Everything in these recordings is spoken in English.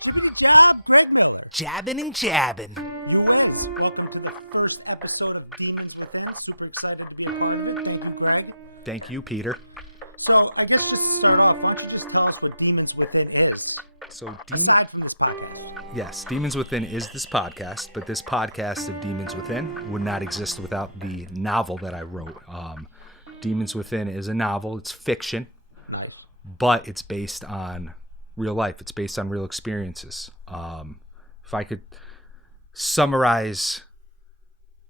Jibbity job, Greg Miller. Jabbing and jabbing. You whiz. Welcome to the first episode of Demons Within. Super excited to be a part of it. Thank you, Greg. Thank you, Peter. So, I guess just to start off, why don't you just tell us what Demons Within is? Aside from this podcast. Yes, Demons Within is this podcast, but this podcast of Demons Within would not exist without the novel that I wrote. Demons Within is a novel. It's fiction. Nice. But it's based on real life. It's based on real experiences. If I could summarize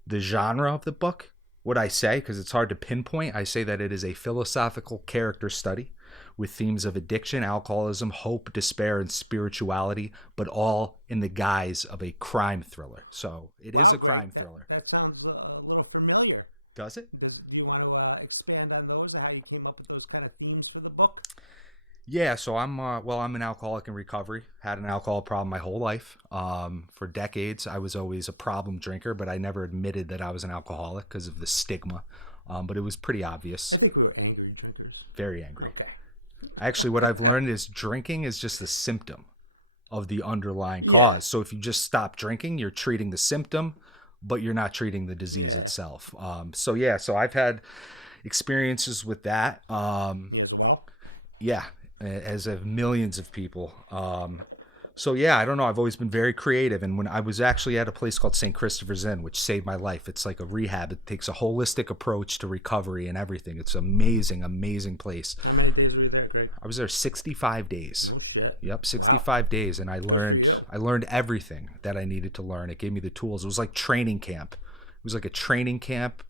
the genre of the book, what I say, because it's hard to pinpoint, I say that it is a philosophical character study with themes of addiction, alcoholism, hope, despair, and spirituality, but all in the guise of a crime thriller. So it is a Greg, crime thriller. that sounds a little familiar. Does it? Do you want to expand on those, how you came up with those kind of themes for the book? Yeah, so I'm an alcoholic in recovery. Had an alcohol problem my whole life. For decades, I was always a problem drinker, but I never admitted that I was an alcoholic because of the stigma. But it was pretty obvious. I think we were angry drinkers. Very angry. Okay. Actually, what I've learned is drinking is just a symptom of the underlying cause. Yeah. So if you just stop drinking, you're treating the symptom, but you're not treating the disease itself. So I've had experiences with that. Me as well? Yeah, as have millions of people. I don't know. I've always been very creative. And when I was actually at a place called St. Christopher's Inn, which saved my life, it's like a rehab. It takes a holistic approach to recovery and everything. It's an amazing, amazing place. How many days were you there, Greg? I was there 65 days. No shit. Yep, 65 days. And I learned, Good for you. I learned everything that I needed to learn. It gave me the tools. It was like training camp. It was like a training camp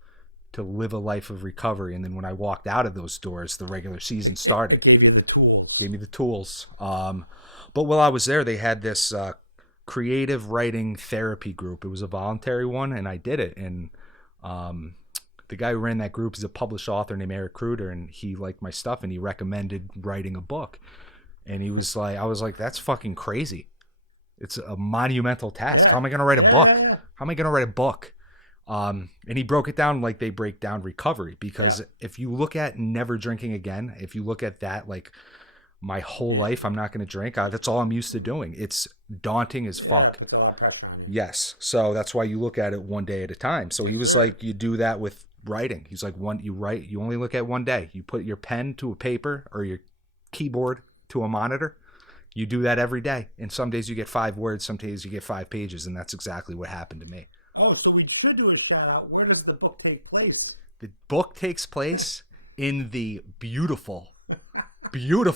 to live a life of recovery. And then when I walked out of those doors, the regular season started. It gave you the tools. Gave me the tools. But while I was there, they had this creative writing therapy group. It was a voluntary one, and I did it. And the guy who ran that group is a published author named Eric Kruder, and he liked my stuff, and he recommended writing a book. And he was like, I was like, that's fucking crazy. It's a monumental task. Yeah. How am I going to write a book? Yeah. How am I going to write a book? And he broke it down like they break down recovery. Because if you look at never drinking again, if you look at that like my whole life, I'm not going to drink. That's all I'm used to doing. It's daunting as fuck. Yeah, it puts a lot of pressure on you. Yes. So that's why you look at it one day at a time. So Yes, he was sir. like, you do that with writing. He's like, you write, you only look at one day. You put your pen to a paper or your keyboard to a monitor. You do that every day. And some days you get 5 words, some days you get 5 pages. And that's exactly what happened to me. Oh, so we should do a shout out. Where does the book take place? The book takes place in the beautiful,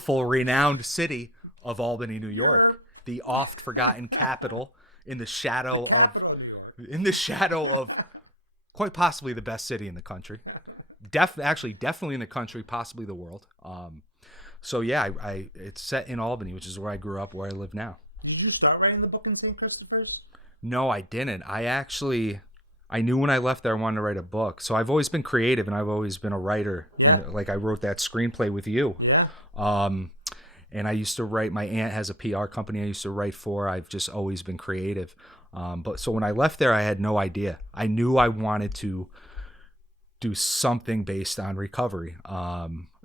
renowned city of Albany, New York. The oft forgotten capital in the shadow. The capital of New York. In the shadow of quite possibly the best city in the country. Definitely in the country, possibly the world. It's set in Albany, which is where I grew up, where I live now. Did you start writing the book in St. Christopher's? No, I didn't. I knew when I left there I wanted to write a book. So I've always been creative and I've always been a writer. Yeah. Like I wrote that screenplay with you. Yeah. And I used to write, my aunt has a PR company I used to write for. I've just always been creative. So when I left there, I had no idea. I knew I wanted to do something based on recovery,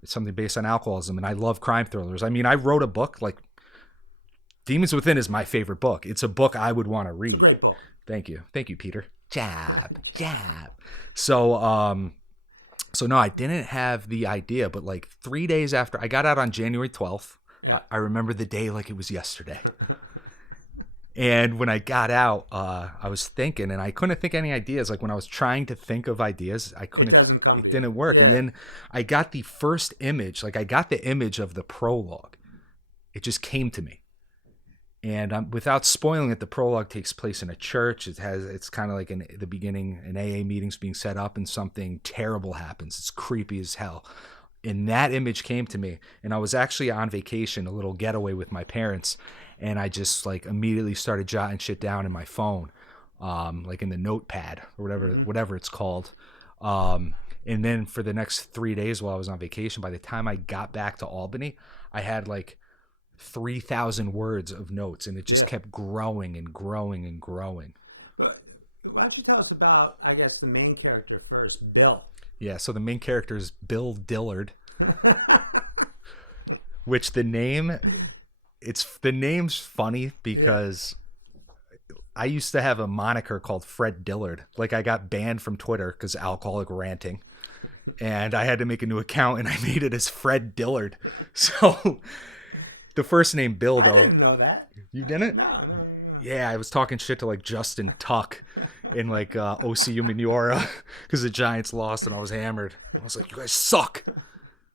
something based on alcoholism. And I love crime thrillers. I mean, I wrote a book like Demons Within is my favorite book. It's a book I would want to read. It's a great book. Thank you, Peter. Jab. So no, I didn't have the idea, but like 3 days after I got out on January 12th, I remember the day like it was yesterday. And when I got out, I was thinking, and I couldn't think any ideas. Like when I was trying to think of ideas, It doesn't come to you. It didn't work. Yeah. And then I got the first image. Like I got the image of the prologue. It just came to me. And without spoiling it, the prologue takes place in a church. It's kind of like in the beginning, an AA meeting's being set up and something terrible happens. It's creepy as hell. And that image came to me. And I was actually on vacation, a little getaway with my parents. And I just like immediately started jotting shit down in my phone, like in the notepad or whatever it's called. And then for the next 3 days while I was on vacation, by the time I got back to Albany, I had like 3,000 words of notes, and it just kept growing and growing and growing. But why don't you tell us about, I guess, the main character first, Bill? Yeah, so the main character is Bill Dillard, which the name the name's funny because I used to have a moniker called Fred Dillard. Like, I got banned from Twitter because alcoholic ranting, and I had to make a new account, and I made it as Fred Dillard. So the first name Bill. I didn't know that. You didn't? No. Yeah, I was talking shit to like Justin Tuck in like OCU Minora because the Giants lost and I was hammered. I was like, "You guys suck.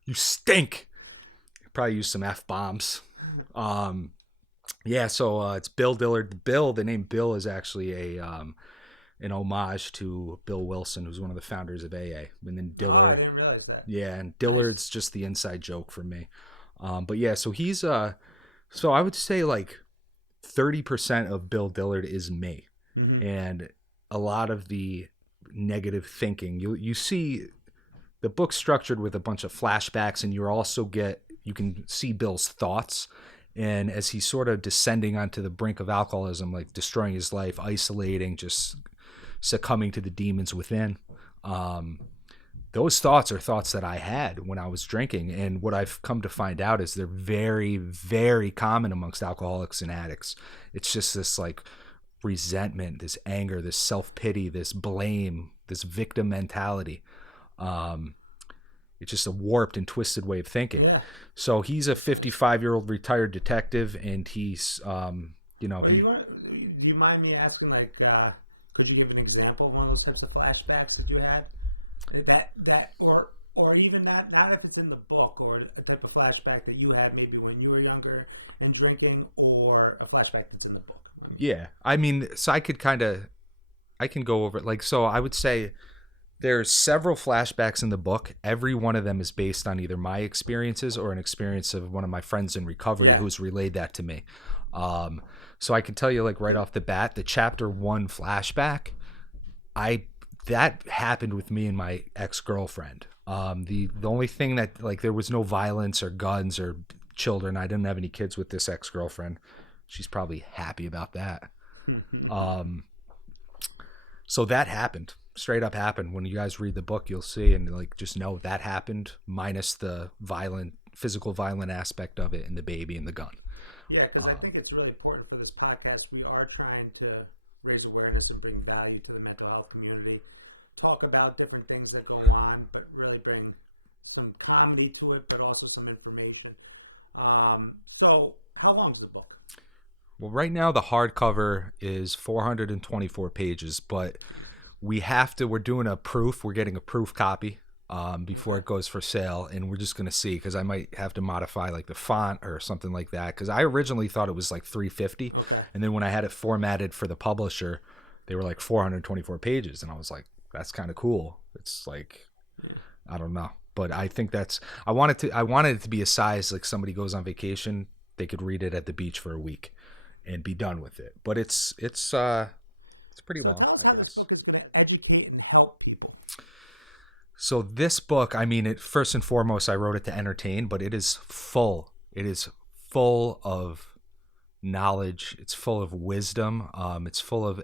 You stink." Probably used some F-bombs. Yeah, so it's Bill Dillard. The name Bill is actually an homage to Bill Wilson, who's one of the founders of AA. And then Dillard, I didn't realize that. Yeah, and Dillard's just the inside joke for me. But yeah, so he's so I would say like 30% of Bill Dillard is me. And a lot of the negative thinking. You see the book's structured with a bunch of flashbacks, and you can see Bill's thoughts. And as he's sort of descending onto the brink of alcoholism, like destroying his life, isolating, just succumbing to the demons within, those thoughts are thoughts that I had when I was drinking. And what I've come to find out is they're very, very common amongst alcoholics and addicts. It's just this like resentment, this anger, this self-pity, this blame, this victim mentality. It's just a warped and twisted way of thinking. Yeah. So he's a 55-year-old retired detective, and he's, Well, do you mind me asking, like, could you give an example of one of those types of flashbacks that you had? Or even not if it's in the book, or a type of flashback that you had maybe when you were younger and drinking, or a flashback that's in the book. So I can go over it. Like, so I would say there's several flashbacks in the book. Every one of them is based on either my experiences or an experience of one of my friends in recovery who's relayed that to me. So I can tell you, like, right off the bat, the chapter 1 flashback, that happened with me and my ex-girlfriend. The only thing that, like, there was no violence or guns or children. I didn't have any kids with this ex-girlfriend. She's probably happy about that. So that happened. Straight up happened. When you guys read the book, you'll see, and like, just know that happened, minus the physical violent aspect of it, and the baby and the gun. Yeah, because I think it's really important for this podcast. We are trying to raise awareness and bring value to the mental health community, talk about different things that go on, but really bring some comedy to it, but also some information. So how long's the book? Well, right now the hardcover is 424 pages, but we're doing a proof. We're getting a proof copy before it goes for sale, and we're just going to see, because I might have to modify like the font or something like that, because I originally thought it was like 350. Okay. And then when I had it formatted for the publisher, they were like 424 pages, and I was like, that's kind of cool. It's like, I don't know. But I think I wanted it to be a size, like somebody goes on vacation, they could read it at the beach for a week and be done with it. But it's pretty. So tell us how this book is going to educate and help people. So this book, I mean, first and foremost, I wrote it to entertain, but it is full. It is full of knowledge. It's full of wisdom. It's full of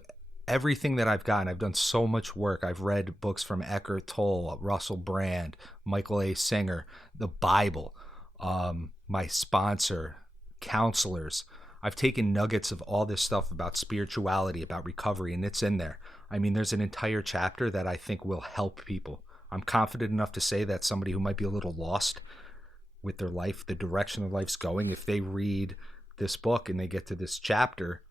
everything that I've gotten. I've done so much work. I've read books from Eckhart Tolle, Russell Brand, Michael A. Singer, the Bible, my sponsor, counselors. I've taken nuggets of all this stuff about spirituality, about recovery, and it's in there. I mean, there's an entire chapter that I think will help people. I'm confident enough to say that somebody who might be a little lost with their life, the direction their life's going, if they read this book and they get to this chapter,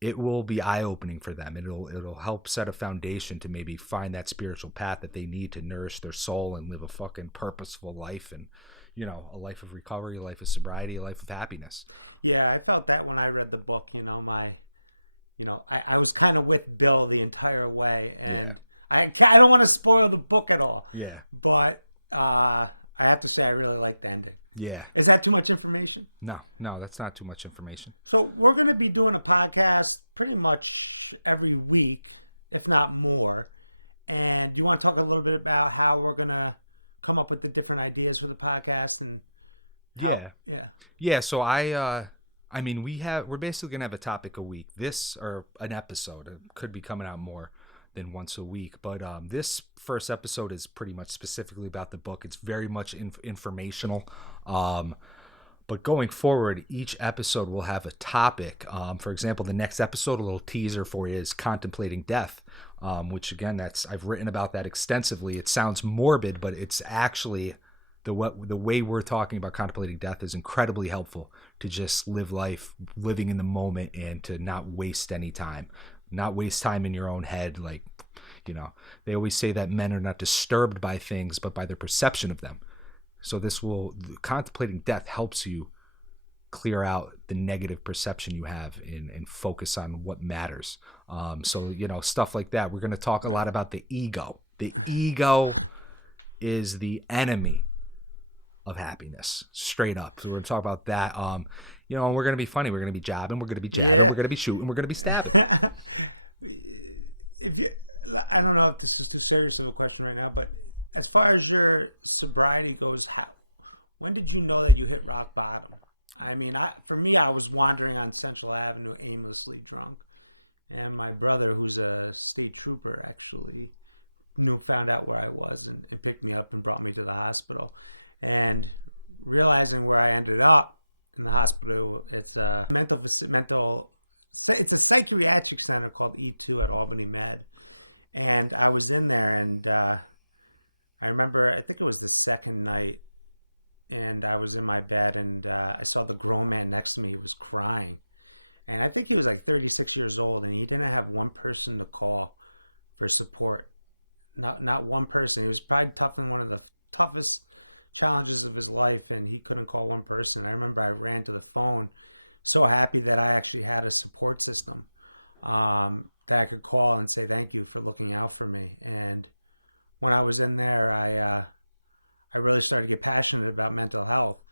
it will be eye-opening for them. It'll help set a foundation to maybe find that spiritual path that they need to nourish their soul and live a fucking purposeful life, and a life of recovery, a life of sobriety, a life of happiness. Yeah, I felt that when I read the book. I was kind of with Bill the entire way, and I don't want to spoil the book at all. Yeah. But I have to say I really like the ending. Yeah. Is that too much information? No, that's not too much information. So we're going to be doing a podcast pretty much every week, if not more. And do you want to talk a little bit about how we're going to come up with the different ideas for the podcast and how? Yeah. So we're basically going to have a topic a week. This, or an episode, it could be coming out more than once a week, but this first episode is pretty much specifically about the book. It's very much informational, But going forward, each episode will have a topic. For example, the next episode, a little teaser for you, is contemplating death, which again, I've written about that extensively. It sounds morbid, but it's actually the way we're talking about contemplating death is incredibly helpful to just live life, living in the moment, and to not waste any time, not waste time in your own head. Like, they always say that men are not disturbed by things, but by their perception of them. So contemplating death helps you clear out the negative perception you have and focus on what matters. So, stuff like that. We're going to talk a lot about the ego. The ego is the enemy of happiness, straight up. So we're going to talk about that. And we're going to be funny. We're going to be jabbing. We're going to be jabbing. We're going to be shooting. We're going to be stabbing. I don't know if this is too serious of a question right now, but as far as your sobriety goes, when did you know that you hit rock bottom? I mean, for me, I was wandering on Central Avenue aimlessly drunk. And my brother, who's a state trooper, actually found out where I was and picked me up and brought me to the hospital. And realizing where I ended up in the hospital, it's a it's a psychiatric center called E2 at Albany Med. And I was in there, and I remember, I think it was the second night, and I was in my bed, and I saw the grown man next to me. He was crying. And I think he was like 36 years old, and he didn't have one person to call for support. Not one person. He was probably tough in one of the toughest challenges of his life, and he couldn't call one person. I remember I ran to the phone so happy that I actually had a support system that I could call and say thank you for looking out for me. And when I was in there, I really started to get passionate about mental health.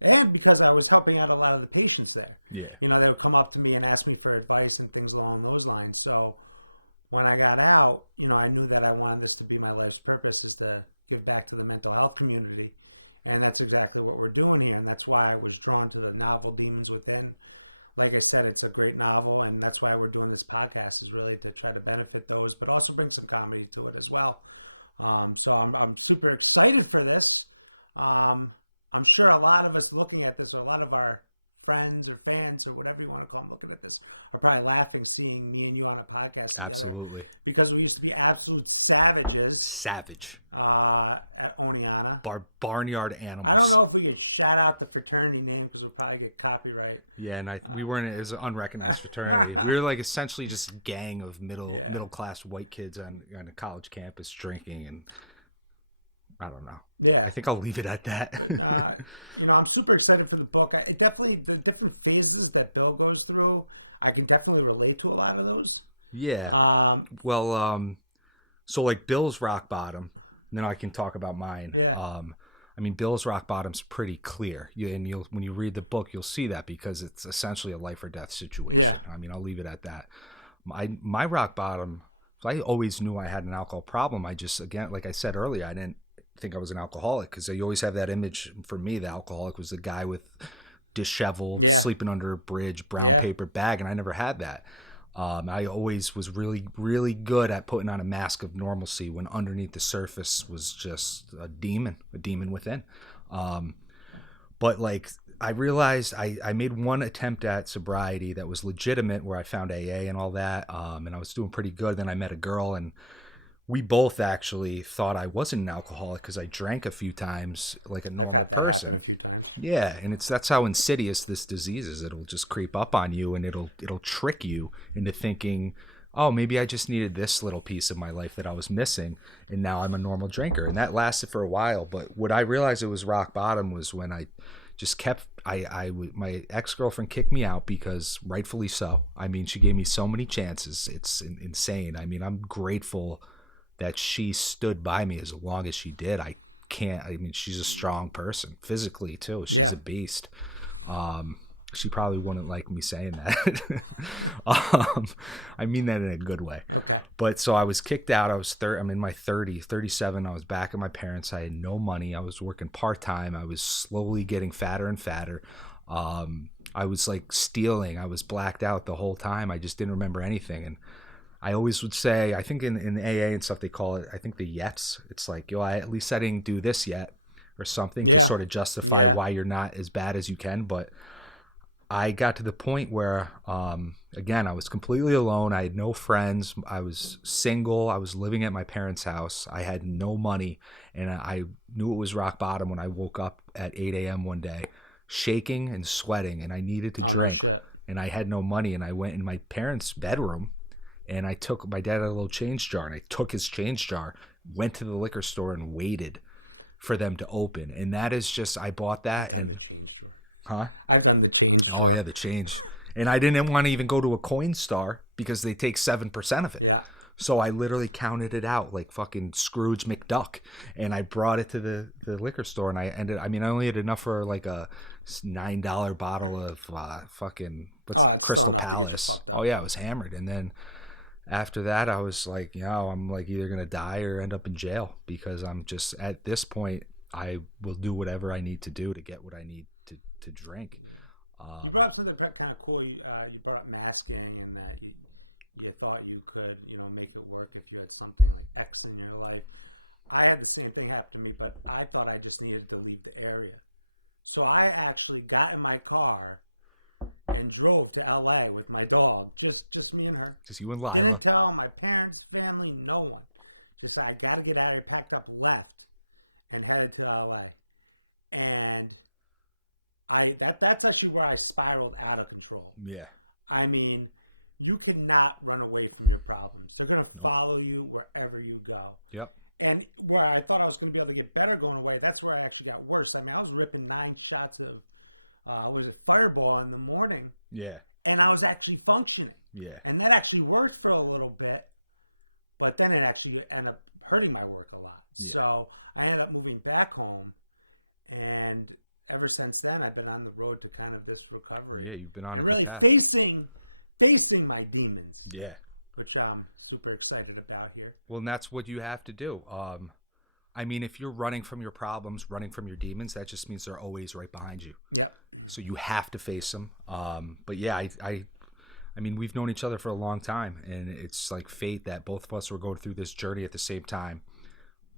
And because I was helping out a lot of the patients there. Yeah. They would come up to me and ask me for advice and things along those lines. So when I got out, I knew that I wanted this to be my life's purpose, is to give back to the mental health community. And that's exactly what we're doing here. And that's why I was drawn to the novel Demons Within. Like I said, it's a great novel. And that's why we're doing this podcast, is really to try to benefit those, but also bring some comedy to it as well. So I'm super excited for this. I'm sure a lot of us looking at this, or a lot of our friends or fans or whatever you want to call them looking at this, are probably laughing seeing me and you on a podcast together. Absolutely. Because we used to be absolute savages. At Oneana. Barnyard animals. I don't know if we could shout out the fraternity name because we'll probably get copyright. Yeah, and we weren't, it was an unrecognized fraternity. We were like essentially just a gang of middle class white kids on a college campus drinking, and I don't know. Yeah. I think I'll leave it at that. But, I'm super excited for the book. It definitely, the different phases that Bill goes through, I can definitely relate to a lot of those. Yeah. So like Bill's rock bottom, and then I can talk about mine. Yeah. Bill's rock bottom's pretty clear. When you read the book, you'll see that, because it's essentially a life or death situation. Yeah. I'll leave it at that. My rock bottom, I always knew I had an alcohol problem. I just, again, like I said earlier, I didn't think I was an alcoholic, because you always have that image. For me, the alcoholic was the guy with disheveled, sleeping under a bridge, brown paper bag, and I never had that. I always was really, really good at putting on a mask of normalcy when underneath the surface was just a demon within. But like, I realized I made one attempt at sobriety that was legitimate, where I found AA and all that, and I was doing pretty good. Then I met a girl, and we both actually thought I wasn't an alcoholic because I drank a few times like a normal I've had that person. happen a few times. Yeah, and that's how insidious this disease is. It'll just creep up on you, and it'll trick you into thinking, oh, maybe I just needed this little piece of my life that I was missing, and now I'm a normal drinker. And that lasted for a while. But what I realized it was rock bottom was when I just kept, my ex-girlfriend kicked me out, because rightfully so. She gave me so many chances. It's insane. I'm grateful that she stood by me as long as she did. She's a strong person physically too. She's a beast. She probably wouldn't like me saying that. I mean that in a good way. Okay. But so I was kicked out. I'm in my 37. I was back at my parents'. I had no money. I was working part-time. I was slowly getting fatter and fatter. I was like stealing. I was blacked out the whole time. I just didn't remember anything. And I always would say, I think in AA and stuff, they call it, I think the yets. It's like, at least I didn't do this yet. or something Yeah. to sort of justify Yeah. why you're not as bad as you can. But I got to the point where, again, I was completely alone. I had no friends. I was single. I was living at my parents' house. I had no money. And I knew it was rock bottom when I woke up at 8 a.m. one day, shaking and sweating, and I needed to Oh, no drink. shit. And I had no money. And I went in my parents' bedroom, and my dad had a little change jar, and I took his change jar, went to the liquor store, and waited for them to open. And that is just, I bought that. I've done and, the change drawer. huh? I've done the change Oh drawer. yeah, the change. And I didn't want to even go to a coin star because they take 7% of it. Yeah. So I literally counted it out like fucking Scrooge McDuck, and I brought it to the liquor store, and I only had enough for like a $9 bottle of fucking. It's still Crystal enough to get you Palace. fucked up. Oh yeah, though. I was hammered, and then after that, I was like, I'm like either gonna die or end up in jail because I'm just at this point. I will do whatever I need to do to get what I need to drink. Yeah. You brought up something kind of cool. You brought up masking and that you thought you could make it work if you had something like X in your life. I had the same thing happen to me, but I thought I just needed to leave the area. So I actually got in my car and drove to LA with my dog, just me and her. Just you and Lila. Didn't tell my parents, family, no one. Just I got to get out of here, packed up, left, and headed to LA. And that's actually where I spiraled out of control. Yeah. I mean, you cannot run away from your problems. They're going to follow you wherever you go. Yep. And where I thought I was going to be able to get better going away, that's where I actually got worse. I mean, I was ripping 9 shots of, Fireball in the morning. Yeah. And I was actually functioning. Yeah. And that actually worked for a little bit. But then it actually ended up hurting my work a lot. Yeah. So I ended up moving back home. And ever since then, I've been on the road to kind of this recovery. Yeah, you've been on and really path. facing my demons. Yeah. Which I'm super excited about here. Well, and that's what you have to do. I mean, if you're running from your problems, running from your demons, that just means they're always right behind you. Yep. So you have to face them. But yeah, I mean, we've known each other for a long time, and it's like fate that both of us were going through this journey at the same time.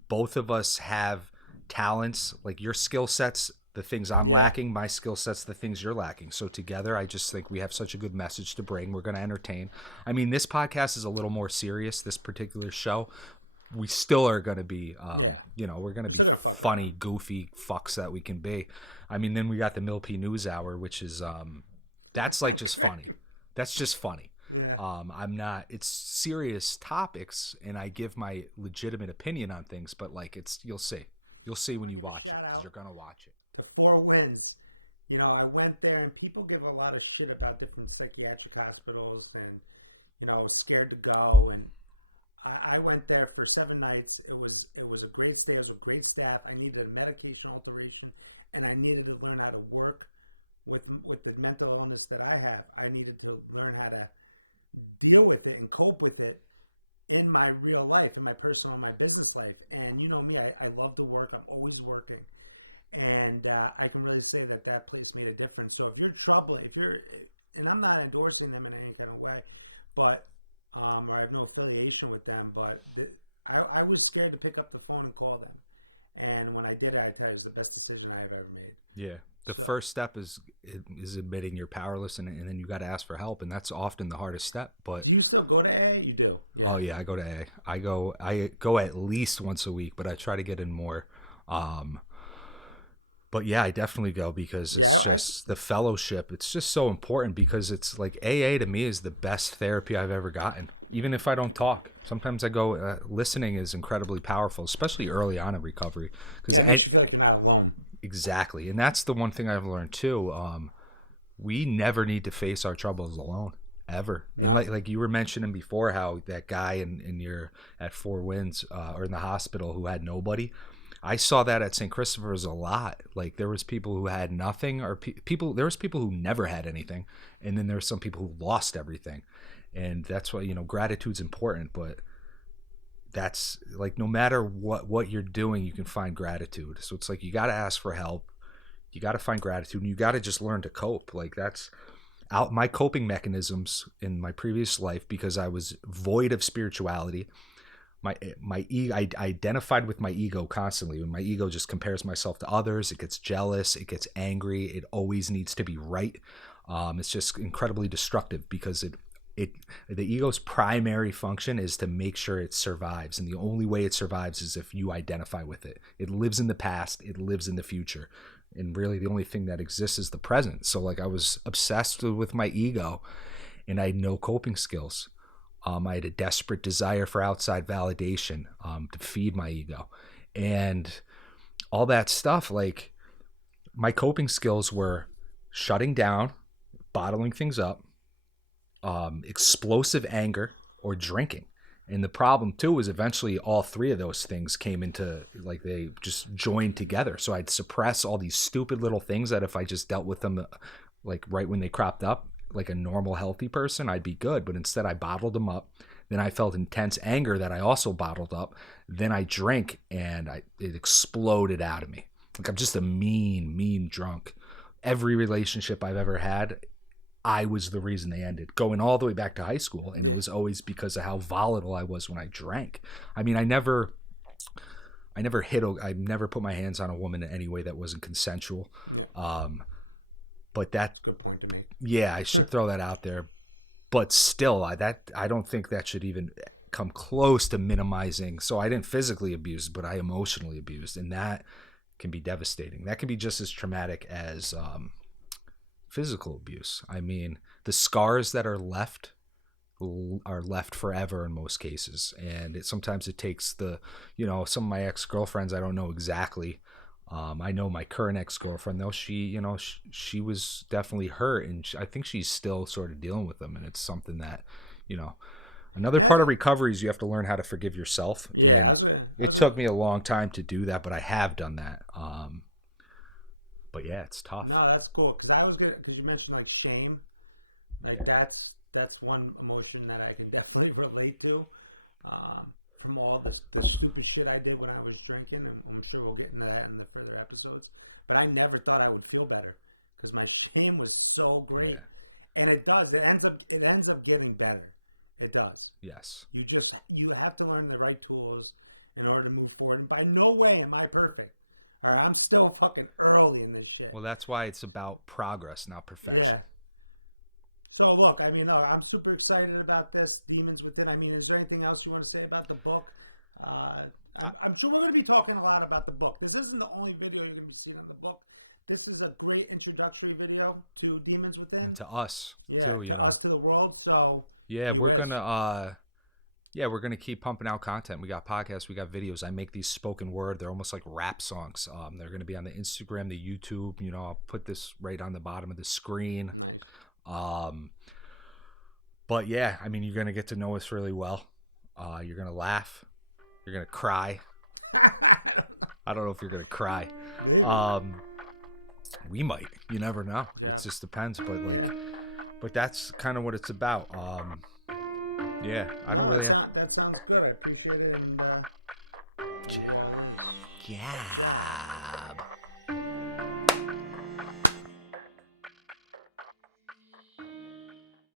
Both of us have talents, like your skill sets, the things I'm lacking, my skill sets, the things you're lacking. So together, I just think we have such a good message to bring. We're going to entertain. I mean, this podcast is a little more serious, this particular show. We still are going to be, we're going to be funny, around. Goofy fucks that we can be. I mean, then we got the Milpy News Hour, which is, that's like just funny. That's just funny. Yeah. It's serious topics, and I give my legitimate opinion on things, but like you'll see when you watch it. Shout out. You're going to watch it. To 4 Winds. I went there, and people give a lot of shit about different psychiatric hospitals, and, scared to go. And I went there for 7 nights. It was a great stay. It was a great staff. I needed a medication alteration, and I needed to learn how to work with the mental illness that I have. I needed to learn how to deal with it and cope with it in my real life, in my personal and my business life. And you know me, I love to work. I'm always working. And I can really say that place made a difference. So if you're troubling, and I'm not endorsing them in any kind of way, but or I have no affiliation with them, but I was scared to pick up the phone and call them. And when I did it, I tell you, it was the best decision I have ever made. Yeah. The first step is admitting you're powerless, and then you got to ask for help, and that's often the hardest step. But do you still go to AA? You do, yeah. Oh yeah, I go to AA. I go at least once a week, but I try to get in more. But yeah, I definitely go because it's the fellowship. It's just so important because it's like AA to me is the best therapy I've ever gotten. Even if I don't talk, sometimes I go. Listening is incredibly powerful, especially early on in recovery. Yeah, it makes you feel like you're not alone. Exactly, and that's the one thing I've learned too. We never need to face our troubles alone, ever. No. Like you were mentioning before, how that guy in your at 4 Winds or in the hospital who had nobody. I saw that at St. Christopher's a lot. Like there was people who had nothing, or there was people who never had anything, and then there were some people who lost everything, and that's why gratitude's important, but. That's like no matter what you're doing, you can find gratitude. So it's like you got to ask for help, you got to find gratitude, and you got to just learn to cope. Like that's out my coping mechanisms in my previous life, because I was void of spirituality. I identified with my ego constantly. When my ego just compares myself to others, it gets jealous, it gets angry, it always needs to be right. It's just incredibly destructive because the ego's primary function is to make sure it survives, and the only way it survives is if you identify with it. It lives in the past, it lives in the future, and really the only thing that exists is the present. So like I was obsessed with my ego, and I had no coping skills. I had a desperate desire for outside validation, to feed my ego, and all that stuff. Like my coping skills were shutting down, bottling things up, explosive anger, or drinking. And the problem too was eventually all three of those things came into, like, they just joined together. So I'd suppress all these stupid little things that if I just dealt with them like right when they cropped up, like a normal healthy person, I'd be good. But instead I bottled them up. Then I felt intense anger that I also bottled up. Then I drank and it exploded out of me. Like I'm just a mean drunk. Every relationship I've ever had, I was the reason they ended, going all the way back to high school. And it was always because of how volatile I was when I drank. I mean, I never put my hands on a woman in any way that wasn't consensual. Yeah. But that's a good point to make. Yeah, I should throw that out there. But still, I don't think that should even come close to minimizing. So I didn't physically abuse, but I emotionally abused, and that can be devastating. That can be just as traumatic as physical abuse. I mean, the scars that are left forever in most cases, and sometimes it takes some of my ex-girlfriends, I don't know exactly. I know my current ex-girlfriend, though, she was definitely hurt, and I think she's still sort of dealing with them. And it's something that, another part of recovery is you have to learn how to forgive yourself. Yeah, it took me a long time to do that, but I have done that. But yeah, it's tough. No, that's cool. Because you mentioned like shame, like that's one emotion that I can definitely relate to. From all the stupid shit I did when I was drinking, and I'm sure we'll get into that in the further episodes. But I never thought I would feel better because my shame was so great, and it does. It ends up getting better. It does. Yes. You have to learn the right tools in order to move forward. And by no way am I perfect. All right, I'm still fucking early in this shit. Well, that's why it's about progress, not perfection. Yeah. So look, I'm super excited about this, Demons Within. I mean, is there anything else you want to say about the book? I'm sure we're going to be talking a lot about the book. This isn't the only video you're going to be seeing on the book. This is a great introductory video to Demons Within. And to us. Yeah, too, to us, to the world. So yeah, we're gonna keep pumping out content. We got podcasts, we got videos. I make these spoken word. They're almost like rap songs. They're gonna be on the Instagram, the YouTube. I'll put this right on the bottom of the screen. Nice. But yeah, I mean, you're going to get to know us really well. You're going to laugh. You're going to cry. I don't know if you're going to cry. Maybe. We might. You never know. Yeah. It just depends. But yeah. But that's kind of what it's about. Yeah. No, that sounds good. I appreciate it. And you all is. Yeah. Ja.